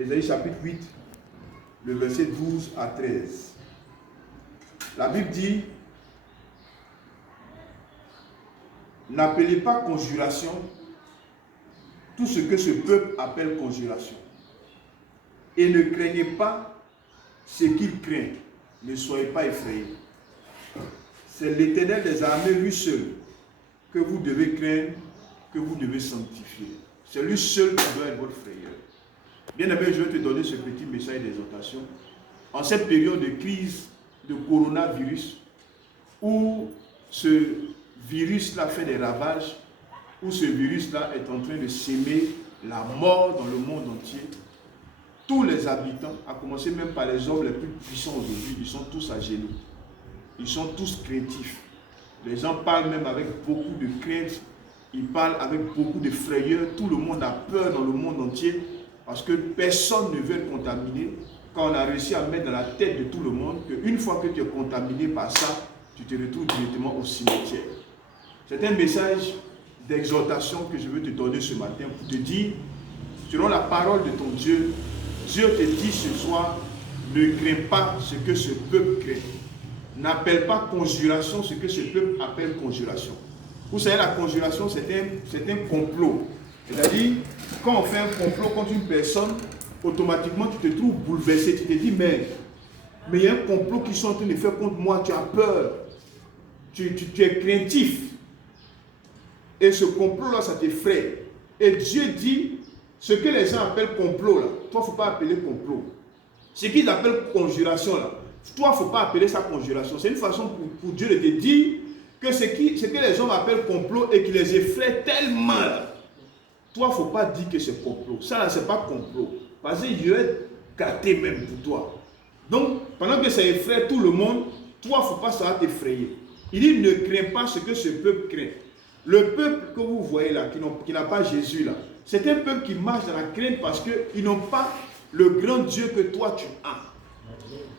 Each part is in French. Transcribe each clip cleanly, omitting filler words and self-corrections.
Ésaïe chapitre 8, le verset 12 à 13. La Bible dit, n'appelez pas conjuration tout ce que ce peuple appelle conjuration. Et ne craignez pas ce qu'il craint. Ne soyez pas effrayés. C'est l'Éternel des armées, lui seul, que vous devez craindre, que vous devez sanctifier. C'est lui seul qui doit être votre frayeur. Bien aimé, je vais te donner ce petit message d'exhortation. En cette période de crise de coronavirus, où ce virus-là fait des ravages, où ce virus-là est en train de s'aimer la mort dans le monde entier, tous les habitants, à commencer même par les hommes les plus puissants aujourd'hui, ils sont tous à genoux. Ils sont tous craintifs. Les gens parlent même avec beaucoup de crainte. Ils parlent avec beaucoup de frayeur. Tout le monde a peur dans le monde entier parce que personne ne veut être contaminé. Quand on a réussi à mettre dans la tête de tout le monde qu'une fois que tu es contaminé par ça, tu te retrouves directement au cimetière. C'est un message d'exhortation que je veux te donner ce matin pour te dire, selon la parole de ton Dieu, Dieu te dit ce soir, ne crains pas ce que ce peuple craint. N'appelle pas conjuration ce que ce peuple appelle conjuration. Vous savez, la conjuration, c'est un complot. C'est-à-dire, quand on fait un complot contre une personne, automatiquement, tu te trouves bouleversé. Tu te dis, mais il y a un complot qui sont en train de faire contre moi. Tu as peur. Tu es craintif. Et ce complot-là, ça t'effraie. Et Dieu dit, ce que les gens appellent complot, là, toi, il ne faut pas appeler complot. Ce qu'ils appellent conjuration, là, toi, il ne faut pas appeler ça conjuration. C'est une façon pour Dieu de te dire que ce que les hommes appellent complot et qui les effraie tellement. Toi, il ne faut pas dire que c'est complot. Ça, là, ce n'est pas complot. Parce qu'il va être gâté même pour toi. Donc, pendant que ça effraie tout le monde, toi, il ne faut pas ça t'effrayer. Il dit, ne crains pas ce que ce peuple craint. Le peuple que vous voyez là, qui n'a pas Jésus là, c'est un peuple qui marche dans la crainte parce qu'ils n'ont pas le grand Dieu que toi, tu as.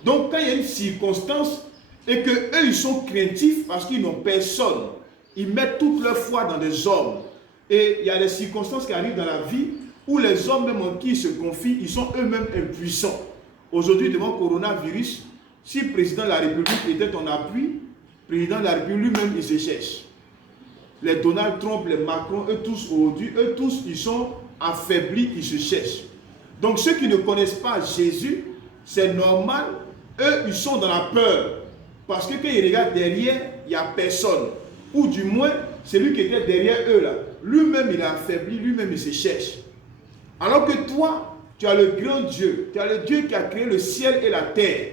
Donc, quand il y a une circonstance et qu'eux, ils sont craintifs parce qu'ils n'ont personne, ils mettent toute leur foi dans des hommes. Et il y a des circonstances qui arrivent dans la vie où les hommes, même en qui ils se confient, ils sont eux-mêmes impuissants. Aujourd'hui, devant le coronavirus, si le président de la République était en appui, le président de la République lui-même, il se cherche. Les Donald Trump, les Macron, eux tous aujourd'hui, eux tous, ils sont affaiblis, ils se cherchent. Donc, ceux qui ne connaissent pas Jésus, c'est normal. Eux, ils sont dans la peur. Parce que quand ils regardent derrière, il n'y a personne. Ou du moins, celui qui était derrière eux, là, lui-même, il est affaibli, lui-même, il se cherche. Alors que toi, tu as le grand Dieu. Tu as le Dieu qui a créé le ciel et la terre.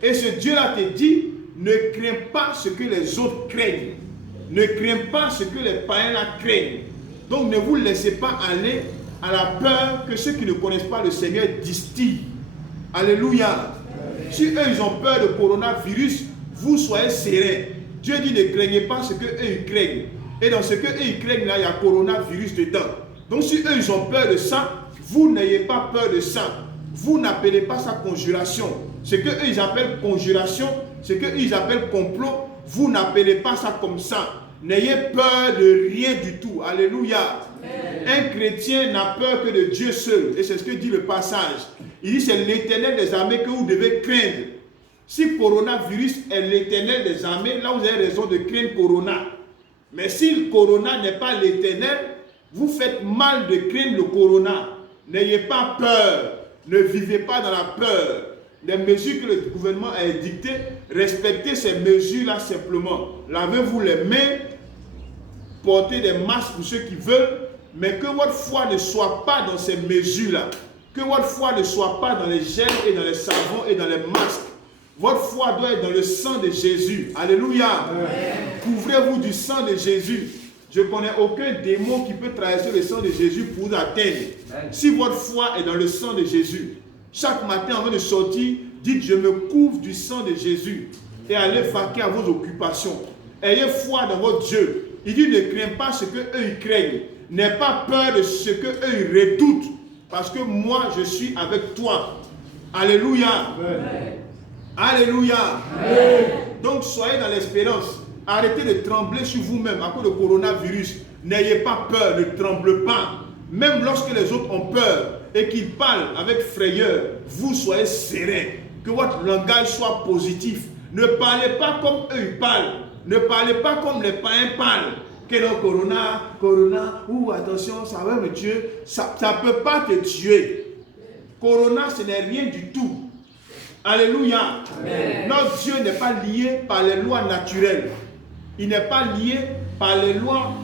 Et ce Dieu-là te dit, ne crains pas ce que les autres craignent. Ne crains pas ce que les païens-là craignent. Donc, ne vous laissez pas aller à la peur que ceux qui ne connaissent pas le Seigneur distillent. Alléluia. Si eux, ils ont peur de coronavirus, vous soyez sereins. Dieu dit, ne craignez pas ce qu'eux, ils craignent. Et dans ce qu'eux, ils craignent, là, il y a coronavirus dedans. Donc, si eux, ils ont peur de ça, vous n'ayez pas peur de ça. Vous n'appelez pas ça conjuration. Ce qu'eux, ils appellent conjuration, ce qu'eux, ils appellent complot, vous n'appelez pas ça comme ça. N'ayez peur de rien du tout. Alléluia. Un chrétien n'a peur que de Dieu seul. Et c'est ce que dit le passage. Il dit, c'est l'Éternel des armées que vous devez craindre. Si coronavirus est l'Éternel des armées, là vous avez raison de craindre Corona. Mais si le Corona n'est pas l'Éternel, vous faites mal de craindre le Corona. N'ayez pas peur. Ne vivez pas dans la peur. Les mesures que le gouvernement a édictées, respectez ces mesures-là simplement. Lavez-vous les mains, portez des masques pour ceux qui veulent, mais que votre foi ne soit pas dans ces mesures-là. Que votre foi ne soit pas dans les gels et dans les savons et dans les masques. Votre foi doit être dans le sang de Jésus. Alléluia. Couvrez-vous du sang de Jésus. Je ne connais aucun démon qui peut traverser le sang de Jésus pour vous atteindre. Si votre foi est dans le sang de Jésus, chaque matin avant de sortir, dites je me couvre du sang de Jésus et allez vaquer à vos occupations. Ayez foi dans votre Dieu. Il dit ne crains pas ce qu'eux ils craignent. N'aie pas peur de ce qu'eux ils redoutent. Parce que moi je suis avec toi. Alléluia. Alléluia. Donc soyez dans l'espérance. Arrêtez de trembler sur vous-même à cause du coronavirus. N'ayez pas peur, ne tremblez pas. Même lorsque les autres ont peur et qu'ils parlent avec frayeur, vous soyez serein. Que votre langage soit positif. Ne parlez pas comme eux ils parlent. Ne parlez pas comme les païens parlent. Que le corona, ou attention, ça va me tuer. Ça ne peut pas te tuer. Corona, ce n'est rien du tout. Alléluia. Amen. Notre Dieu n'est pas lié par les lois naturelles. Il n'est pas lié par les lois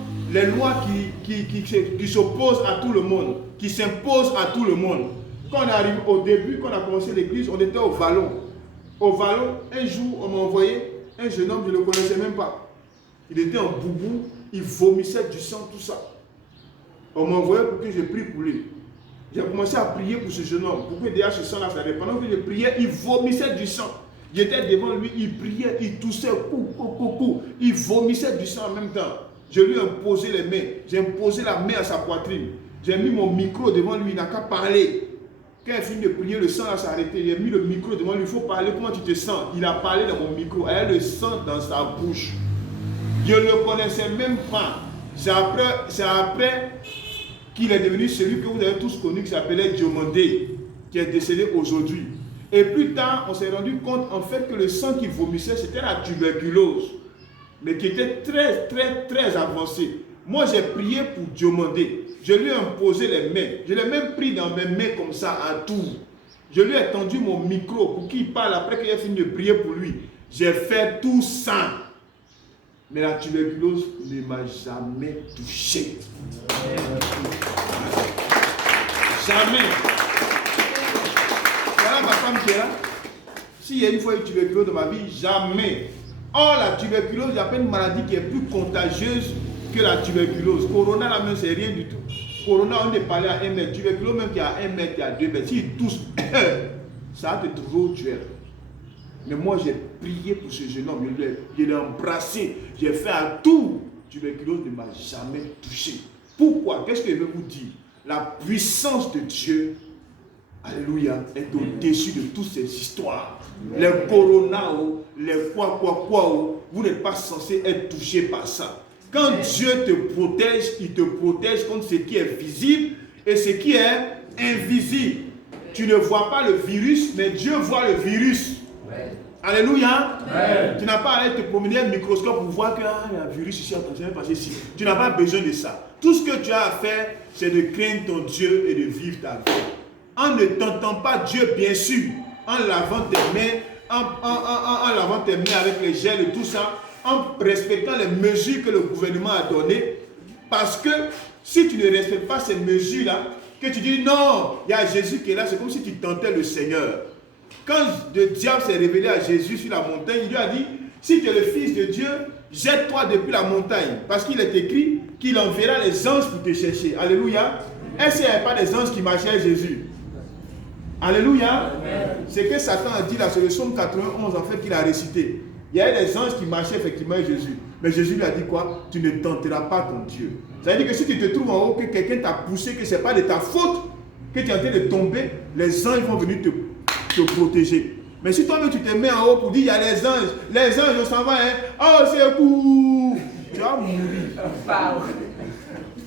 qui s'opposent à tout le monde, qui s'imposent à tout le monde. Quand on arrive au début, quand on a commencé l'église, on était au Vallon. Au Vallon, un jour, on m'a envoyé un jeune homme, je ne le connaissais même pas. Il était en boubou, il vomissait du sang, tout ça. On m'a envoyé pour que je prie pour lui. J'ai commencé à prier pour ce jeune homme. Pourquoi déjà ce sang-là s'arrête? Pendant que je priais, il vomissait du sang. J'étais devant lui, il priait, il toussait, il vomissait du sang en même temps. Je lui ai imposé les mains. J'ai imposé la main à sa poitrine. J'ai mis mon micro devant lui, il n'a qu'à parler. Quand il a fini de prier, le sang s'est arrêté. J'ai mis le micro devant lui, il faut parler, comment tu te sens? Il a parlé dans mon micro, il a le sang dans sa bouche. Je ne le connaissais même pas. C'est après qu'il est devenu celui que vous avez tous connu, qui s'appelait Diomandé, qui est décédé aujourd'hui. Et plus tard, on s'est rendu compte en fait que le sang qu'il vomissait, c'était la tuberculose, mais qui était très avancée. Moi, j'ai prié pour Diomandé. Je lui ai imposé les mains. Je l'ai même pris dans mes mains comme ça, à tout. Je lui ai tendu mon micro pour qu'il parle après qu'il ait fini de prier pour lui. J'ai fait tout ça. Mais la tuberculose ne m'a jamais touché. Jamais. Voilà ma femme qui est là. S'il y a une fois une tuberculose dans ma vie, jamais. Or, la tuberculose, il y a pas une maladie qui est plus contagieuse que la tuberculose. Corona, là même, c'est rien du tout. Corona, on est parlé à 1 mètre. Tuberculose, même qui est à 1 mètre, qui est à 2 mètres. S'ils toussent, ça va te trouver où tu es. Mais moi, j'ai prié pour ce jeune homme. Je l'ai embrassé. J'ai fait un tout. Tuberculose ne m'a jamais touché. Pourquoi? Qu'est-ce que je veux vous dire? La puissance de Dieu, alléluia, est au-dessus de toutes ces histoires. Les corona, les quoi, vous n'êtes pas censé être touché par ça. Quand Dieu te protège, il te protège contre ce qui est visible et ce qui est invisible. Tu ne vois pas le virus, mais Dieu voit le virus. Alléluia. Tu n'as pas à aller te promener un microscope pour voir qu'il y a un virus ici, attention, passer ici. Tu n'as pas besoin de ça. Tout ce que tu as à faire, c'est de craindre ton Dieu et de vivre ta vie. En ne tentant pas Dieu, bien sûr, en lavant tes mains, en lavant tes mains avec les gels et tout ça, en respectant les mesures que le gouvernement a données. Parce que si tu ne respectes pas ces mesures-là, que tu dis non, il y a Jésus qui est là, c'est comme si tu tentais le Seigneur. Quand le diable s'est révélé à Jésus sur la montagne, il lui a dit, si tu es le Fils de Dieu, jette-toi depuis la montagne. Parce qu'il est écrit qu'il enverra les anges pour te chercher. Alléluia. Est-ce qu'il n'y avait pas des anges qui marchaient à Jésus? Alléluia. C'est que Satan a dit là, c'est le psaume 91 en fait qu'il a récité. Il y avait des anges qui marchaient effectivement avec Jésus. Mais Jésus lui a dit quoi? Tu ne tenteras pas ton Dieu. Ça veut dire que si tu te trouves en haut, que quelqu'un t'a poussé, que ce n'est pas de ta faute, que tu es en train de tomber, les anges vont venir te protéger. Mais si toi-même tu te mets en haut pour dire il y a les anges on s'en va, hein? Oh c'est cool, tu vas mourir.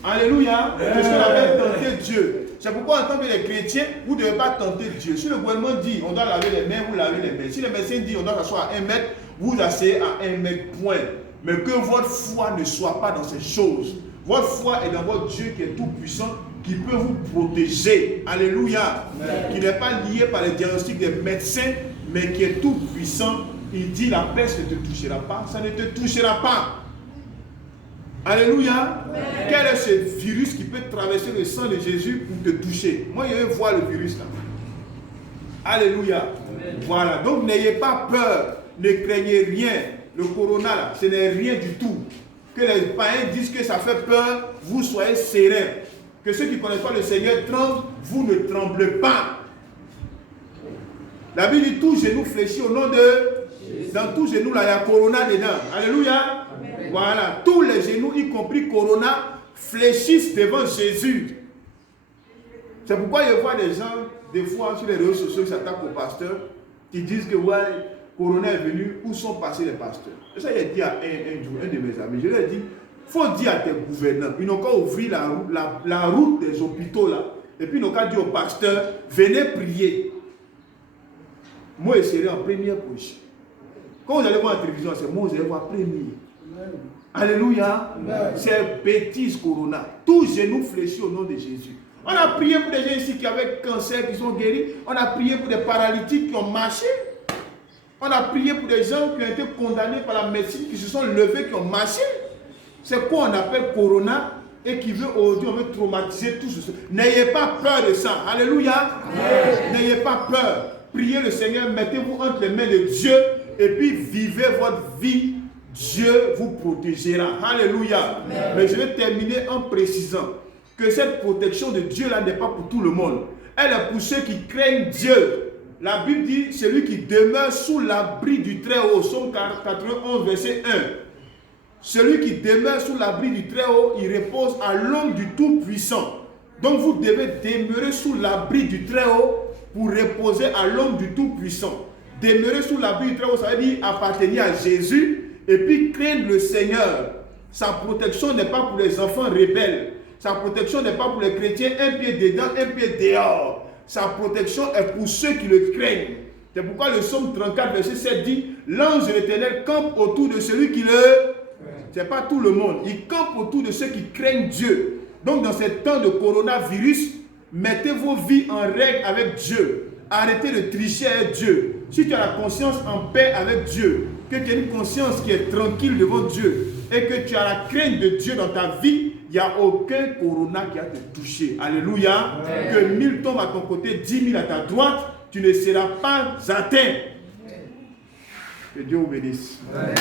Alléluia. Parce qu'on avait tenté Dieu. C'est pourquoi en tant que les chrétiens, vous ne devez pas tenter Dieu. Si le gouvernement dit on doit laver les mains, vous lavez les mains. Si le médecin dit on doit s'asseoir à 1 mètre, vous asseyez à 1 mètre point. Mais que votre foi ne soit pas dans ces choses. Votre foi est dans votre Dieu qui est tout puissant, qui peut vous protéger. Alléluia. Qui n'est pas lié par les diagnostics des médecins, mais qui est tout puissant. Il dit la peste ne te touchera pas, ça ne te touchera pas. Alléluia. Quel est ce virus qui peut traverser le sang de Jésus pour te toucher? Moi, je vais voir le virus là. Alléluia. Voilà. Donc, n'ayez pas peur. Ne craignez rien. Le corona là, ce n'est rien du tout. Que les païens disent que ça fait peur, vous soyez sereins. Que ceux qui ne connaissent pas le Seigneur tremblent, vous ne tremblez pas. La Bible dit tout genou fléchit au nom de Jésus. Dans tout genou là, il y a corona dedans. Alléluia. Amen. Voilà, tous les genoux, y compris corona, fléchissent devant Jésus. C'est pourquoi je vois des gens, des fois sur les réseaux sociaux qui s'attaquent aux pasteurs, qui disent que ouais, corona est venu, où sont passés les pasteurs? Et ça, j'ai dit à un de mes amis, je lui ai dit, il faut dire à tes gouvernants, ils n'ont qu'à ouvrir la route des hôpitaux là, Et puis, nous avons dit au pasteur, venez prier. Moi, je serai en première position. Quand vous allez voir la télévision, c'est moi, vous allez voir premier. Alléluia. C'est bêtise Corona. Tous genoux fléchis au nom de Jésus. On a prié pour des gens ici qui avaient cancer, qui sont guéris. On a prié pour des paralytiques qui ont marché. On a prié pour des gens qui ont été condamnés par la médecine, qui se sont levés, qui ont marché. C'est quoi on appelle Corona et qui veut aujourd'hui, on veut traumatiser tout ce. N'ayez pas peur de ça. Alléluia. N'ayez pas peur. Priez le Seigneur, mettez-vous entre les mains de Dieu et puis vivez votre vie. Dieu vous protégera. Alléluia. Mais je vais terminer en précisant que cette protection de Dieu-là n'est pas pour tout le monde. Elle est pour ceux qui craignent Dieu. La Bible dit, celui qui demeure sous l'abri du Très-Haut, Psaume 91, verset 1. Celui qui demeure sous l'abri du Très-Haut, il repose à l'ombre du Tout-Puissant. Donc vous devez demeurer sous l'abri du Très-Haut pour reposer à l'ombre du Tout-Puissant. Demeurer sous l'abri du Très-Haut, ça veut dire appartenir à Jésus et puis craindre le Seigneur. Sa protection n'est pas pour les enfants rebelles. Sa protection n'est pas pour les chrétiens, un pied dedans, un pied dehors. Sa protection est pour ceux qui le craignent. C'est pourquoi le psaume 34, verset 7 dit, l'ange de l'Éternel campe autour de celui qui le... Ce n'est pas tout le monde. Il campe autour de ceux qui craignent Dieu. Donc dans ces temps de coronavirus, mettez vos vies en règle avec Dieu. Arrêtez de tricher avec Dieu. Si tu as la conscience en paix avec Dieu, que tu as une conscience qui est tranquille devant Dieu et que tu as la crainte de Dieu dans ta vie, il n'y a aucun corona qui a te touché. Alléluia. Amen. Que 1000 tombent à ton côté, 10 000 à ta droite, tu ne seras pas atteint. Que Dieu vous bénisse. Amen.